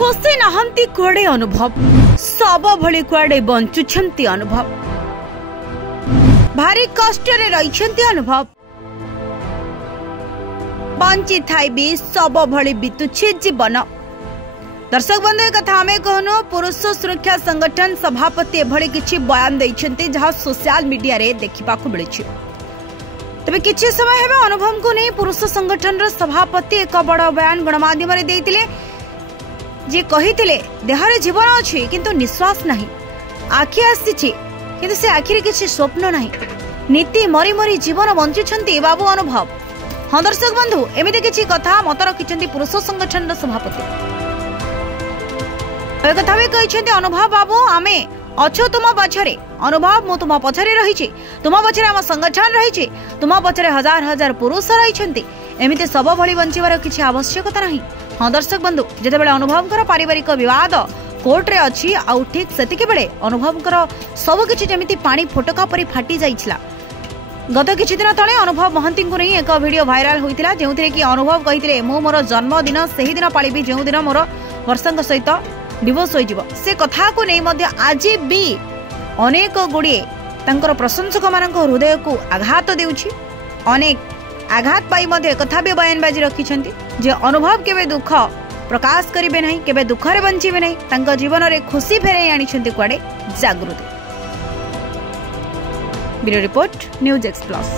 खुशी नहंती कुआडे अनुभव सब भली कुआडे बंचुछंती अनुभव भारी कष्ट रे रहिछंती अनुभव बंची थाई भी सब भली बीतुछे जीवन। दर्शक बंधु कथा आमे कहनो पुरुष सुरक्षा संगठन सभापति एभली किछि बयान दैछंती जहा सोशल मीडिया रे देखिबा को मिलिछि। तबे किछि समय हेबे अनुभव को नै पुरुष संगठन रो सभापति एक बड़ बयान गणमाध्यम रे दैतिले जे कहितिले देहरे जीवन अछि किंतु निश्वास नाही, आखि आसीछि किंतु से आखि रे किछि स्वप्न नाही, नीति मरी मरी जीवन बंचुछंती बाबू अनुभव। हाँ दर्शक बंधु एमिति किछि कथा मत रखिछंती पुरुष संगठन रो सभापति। ए कथा भी कहिछंती अनुभव बाबू आमे अछो तुम पछरे, अनुभव मु तुम पछरे रहिछि, तुम पछरे हम संगठन रहिछि, तुम पछरे हजार हजार पुरुष रहिछंती, एमिति सब भली बंचिबार किछि आवश्यकता नाही। हाँ दर्शक बंधु जेतेबेले अनुभवकर पारिवारिक विवाद कोर्ट रे अछि आउ ठीक सेतिके बेले अनुभवकर सब किछि जेमिति पानी फोटका परि फाटी जाइछला। गत किछि दिन तळे अनुभव महंती को नहीं एक वीडियो भाइराल होइतिला जेउथिरे कि अनुभव कहितिले मु मोर जन्मदिन सेही दिन पालिबी जेउ दिन मोर वर्षंक सहित डिवोर्स होई जिवो। से कथा को नहीं मध्य आज भी अनेक गुड़िए तांकर प्रशंसक मानक हृदय को आघात देउछि। अनेक आघात पाई मध्य कथा भी बयानबाजी रखिछंती जे अनुभव केबे दुख प्रकाश करिवे नहीं, केबे दुख रे बंचिबे नहीं, तांका जीवन रे खुशी फेरै आनिछंती कुआडे जागृति। Bureau report news express.